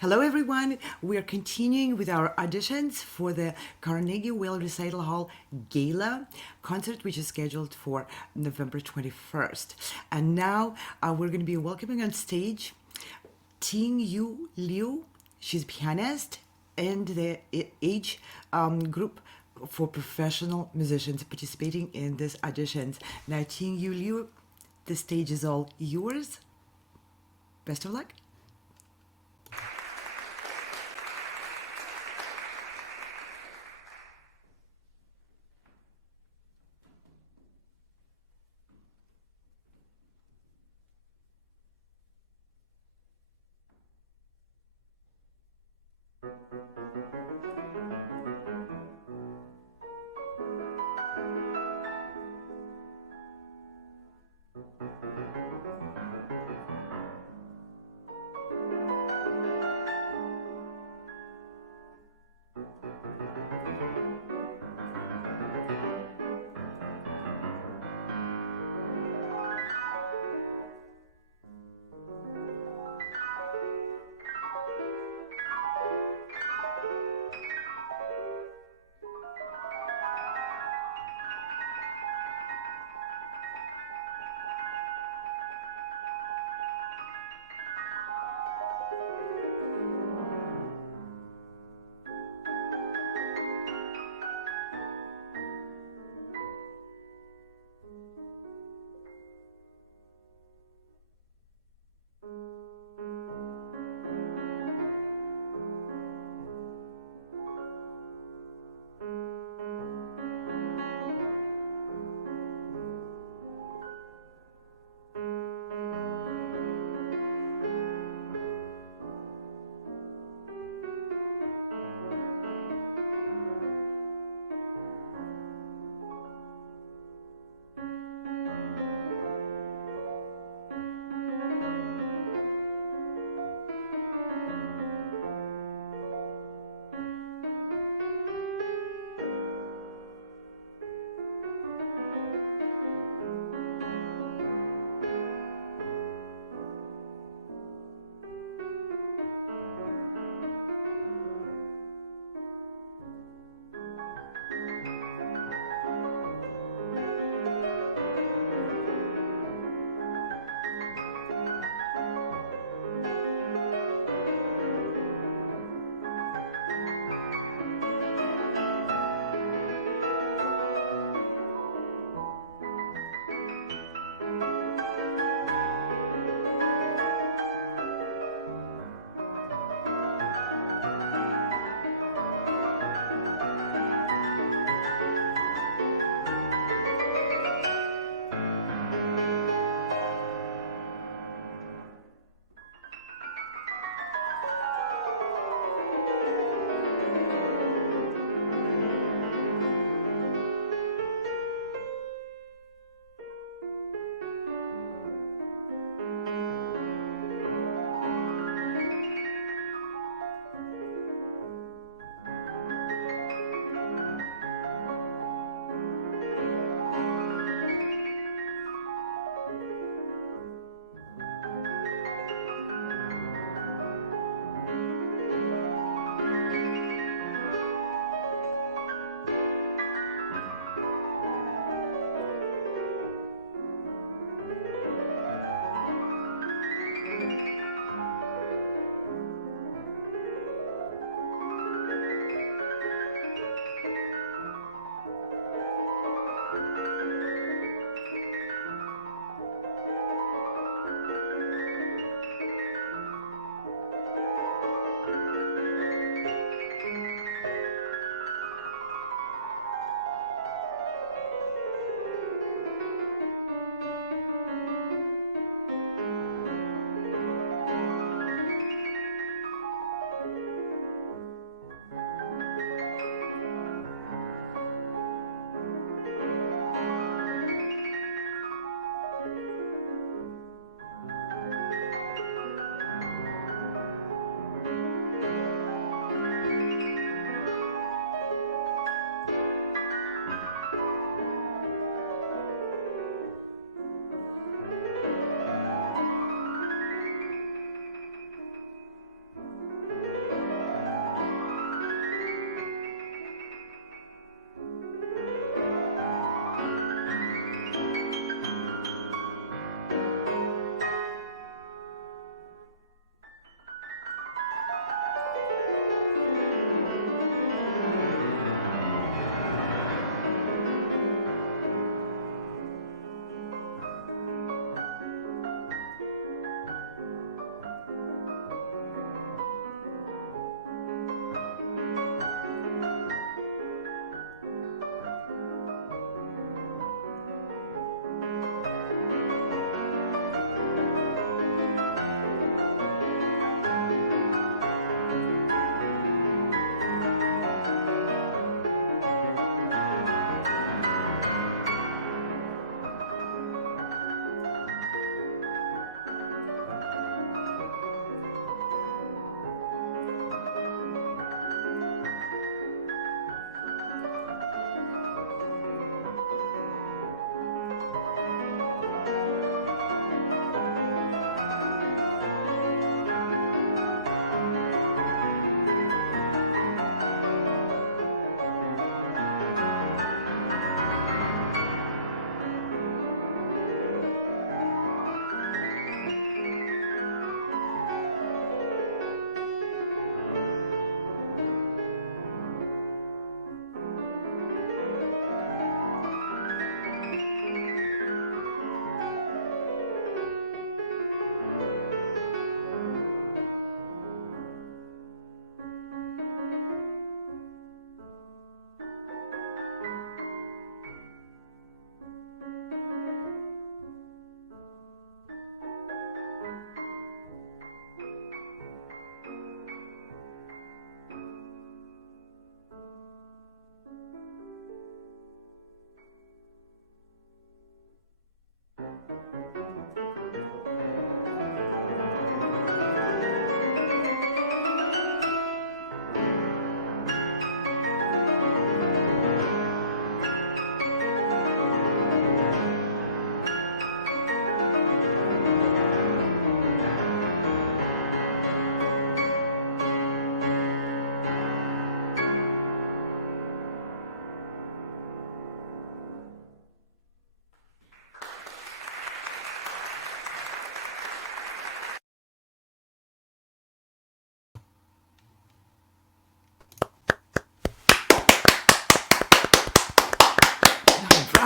Hello, everyone. We are continuing with our auditions for the Carnegie Weill Recital Hall Gala concert, which is scheduled for November 21st. And now we're going to be welcoming on stage Ting-Yu Liu. She's a pianist and the age group for professional musicians participating in this auditions. Now, Ting-Yu Liu, the stage is all yours. Best of luck.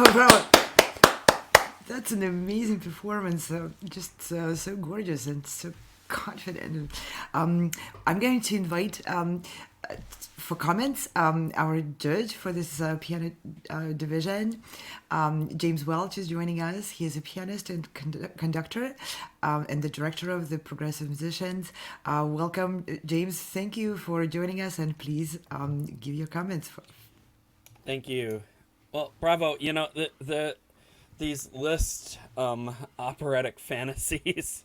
Bravo, bravo. That's an amazing performance. Just so gorgeous and so confident. I'm going to invite for comments our judge for this piano division. James Welch is joining us. He is a pianist and conductor and the director of the Progressive Musicians. Welcome, James. Thank you for joining us, and please give your comments. Thank you. Well, bravo. You know, these Liszt operatic fantasies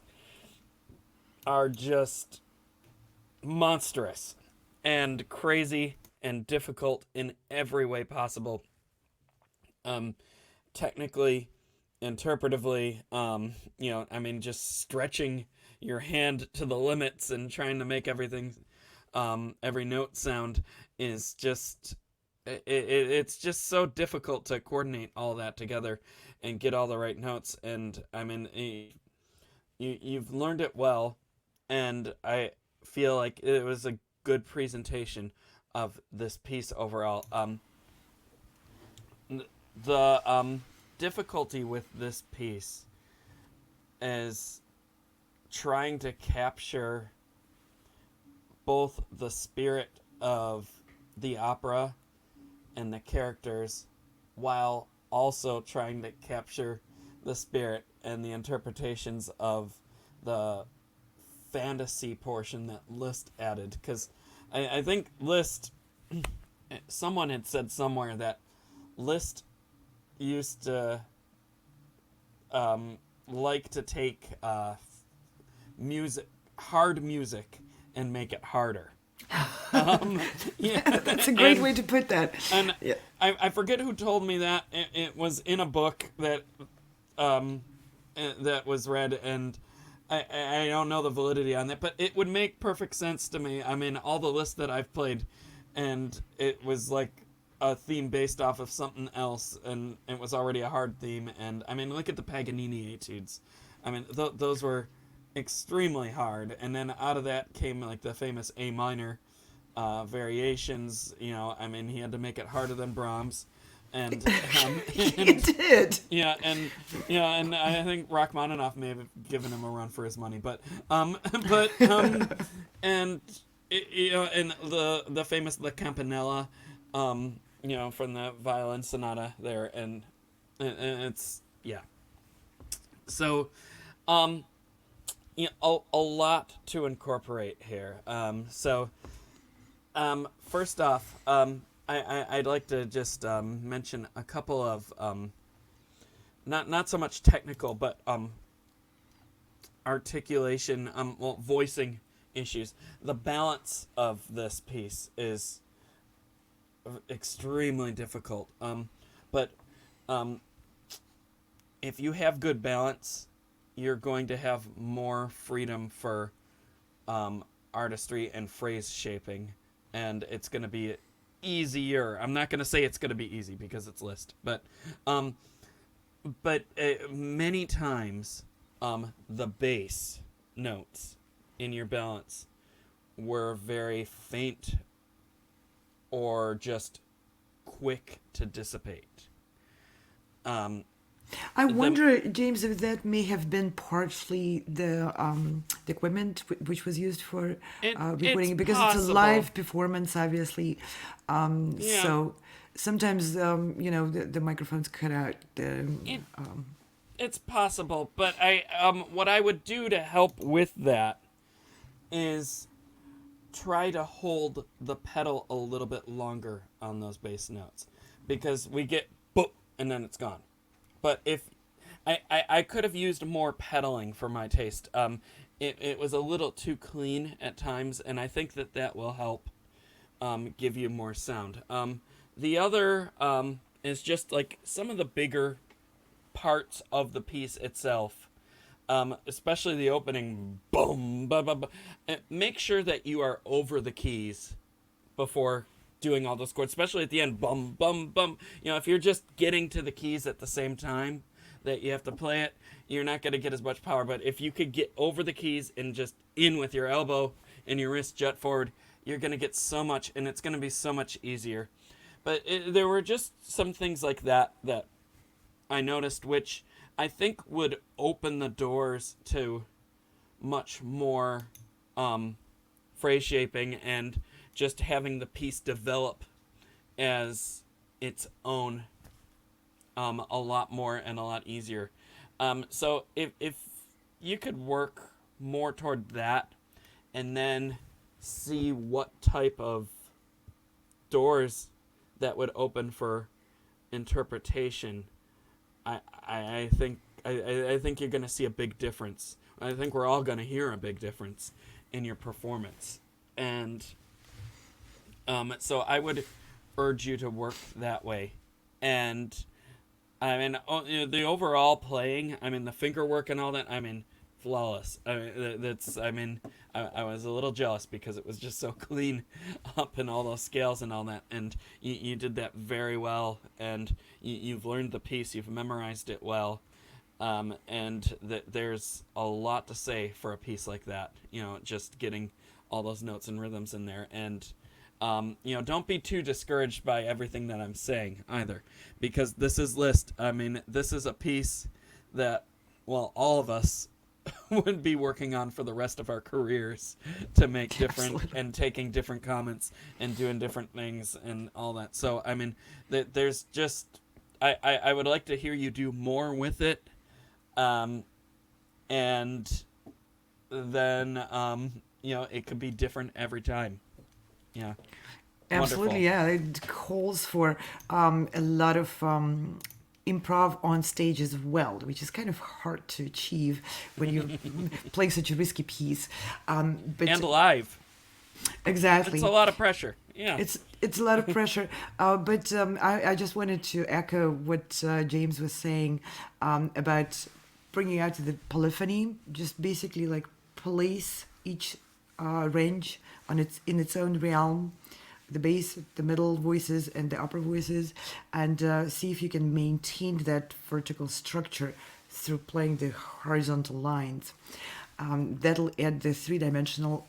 are just monstrous and crazy and difficult in every way possible. Technically, interpretively, just stretching your hand to the limits and trying to make everything, every note sound is just, it's just so difficult to coordinate all that together and get all the right notes. And you've learned it well, and I feel like it was a good presentation of this piece overall. The difficulty with this piece is trying to capture both the spirit of the opera and the characters while also trying to capture the spirit and the interpretations of the fantasy portion that Liszt added. Because I think Liszt, someone had said somewhere that Liszt used to like to take hard music and make it harder. Yeah, that's a great way to put that. And yeah. I forget who told me that. It was in a book that that was read, and I don't know the validity on that, but it would make perfect sense to me. I mean, all the lists that I've played, and it was like a theme based off of something else, and it was already a hard theme. And I mean, look at the Paganini etudes. I mean, those were extremely hard, and then out of that came like the famous A minor variations. You know, I mean, he had to make it harder than Brahms, and He did. yeah, and I think Rachmaninoff may have given him a run for his money, and and the famous La Campanella, from the violin sonata there, and it's so a lot to incorporate here. First off, I'd like to just mention a couple of not so much technical, but articulation, voicing issues. The balance of this piece is extremely difficult. But if you have good balance, you're going to have more freedom for artistry and phrase shaping, and it's going to be easier. I'm not going to say it's going to be easy because it's Liszt, but many times the bass notes in your balance were very faint or just quick to dissipate. I wonder, James, if that may have been partially the equipment which was used for recording, because possible. It's a live performance, obviously. So sometimes, the microphones cut out. It's possible, but what I would do to help with that is try to hold the pedal a little bit longer on those bass notes, because we get boop and then it's gone. But if I could have used more pedaling for my taste. It was a little too clean at times, and I think that will help give you more sound. The other is just like some of the bigger parts of the piece itself, especially the opening boom, ba, ba, ba. Make sure that you are over the keys before doing all those chords, especially at the end, bum, bum, bum. If you're just getting to the keys at the same time that you have to play it, you're not going to get as much power. But if you could get over the keys and just in with your elbow and your wrist jut forward, you're going to get so much, and it's going to be so much easier. But there were just some things like that I noticed, which I think would open the doors to much more phrase shaping and just having the piece develop as its own a lot more and a lot easier. So if you could work more toward that and then see what type of doors that would open for interpretation, I think you're going to see a big difference. I think we're all going to hear a big difference in your performance. And so I would urge you to work that way. And I mean, the overall playing, I mean, the finger work and all that, I mean, flawless. I was a little jealous because it was just so clean up in all those scales and all that. And you did that very well. And you've learned the piece. You've memorized it well. And there's a lot to say for a piece like that. Just getting all those notes and rhythms in there. And don't be too discouraged by everything that I'm saying either, because this is Liszt. I mean, this is a piece that, well, all of us would be working on for the rest of our careers to make different and taking different comments and doing different things and all that. So, I mean, there's just, I would like to hear you do more with it. And then, it could be different every time. Yeah. Absolutely, Wonderful. yeah. It calls for a lot of improv on stage as well, which is kind of hard to achieve when you play such a risky piece. But And live. exactly, It's a lot of pressure. Yeah. it's a lot of pressure. But I just wanted to echo what James was saying about bringing out the polyphony, just basically like place each range in its own realm, the bass, the middle voices, and the upper voices, and see if you can maintain that vertical structure through playing the horizontal lines. That'll add the three-dimensional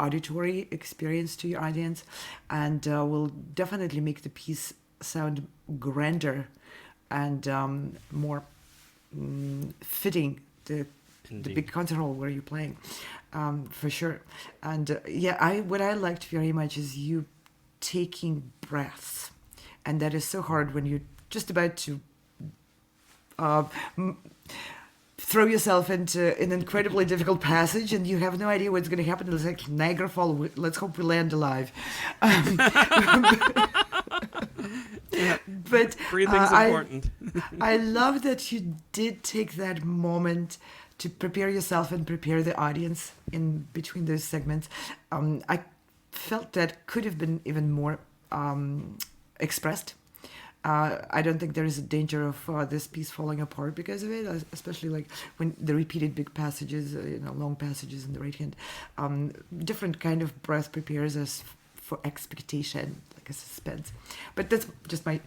auditory experience to your audience, and will definitely make the piece sound grander and more fitting the big concert hall where you're playing, for sure. And what I liked very much is you taking breaths, and that is so hard when you're just about to throw yourself into an incredibly difficult passage and you have no idea what's going to happen. It's like Niagara Falls. Let's hope we land alive. Yeah. But Breathing's important. I love that you did take that moment to prepare yourself and prepare the audience in between those segments. I felt that could have been even more expressed. I don't think there is a danger of this piece falling apart because of it, especially like when the repeated big passages, long passages in the right hand. Different kind of breath prepares us for expectation, like a suspense. But that's just my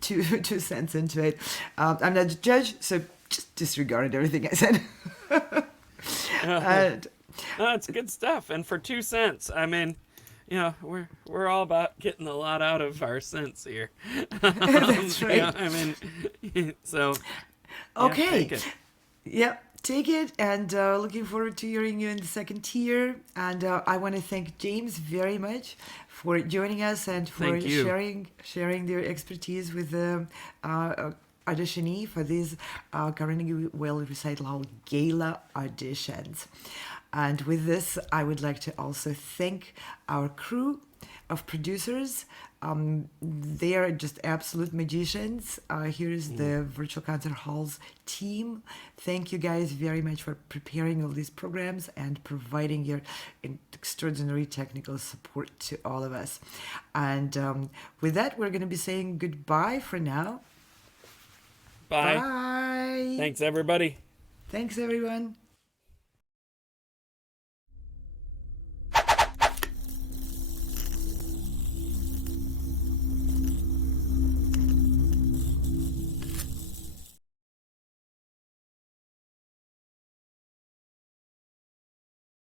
two cents into it. I'm not a judge, so just disregard everything I said. No, it's good stuff. And for 2 cents, I mean, we're all about getting a lot out of our cents here. That's right. I mean, so Okay. take it. Yep, take it, and looking forward to hearing you in the second tier. And I want to thank James very much for joining us and for Thank you. sharing their expertise with the auditionee for these Carnegie Weill Recital Hall Gala auditions. And with this, I would like to also thank our crew of producers. They are just absolute magicians. Here is the Virtual Concert Halls team. Thank you guys very much for preparing all these programs and providing your extraordinary technical support to all of us. And with that, we're going to be saying goodbye for now. Bye. Bye. Thanks, everybody. Thanks, everyone.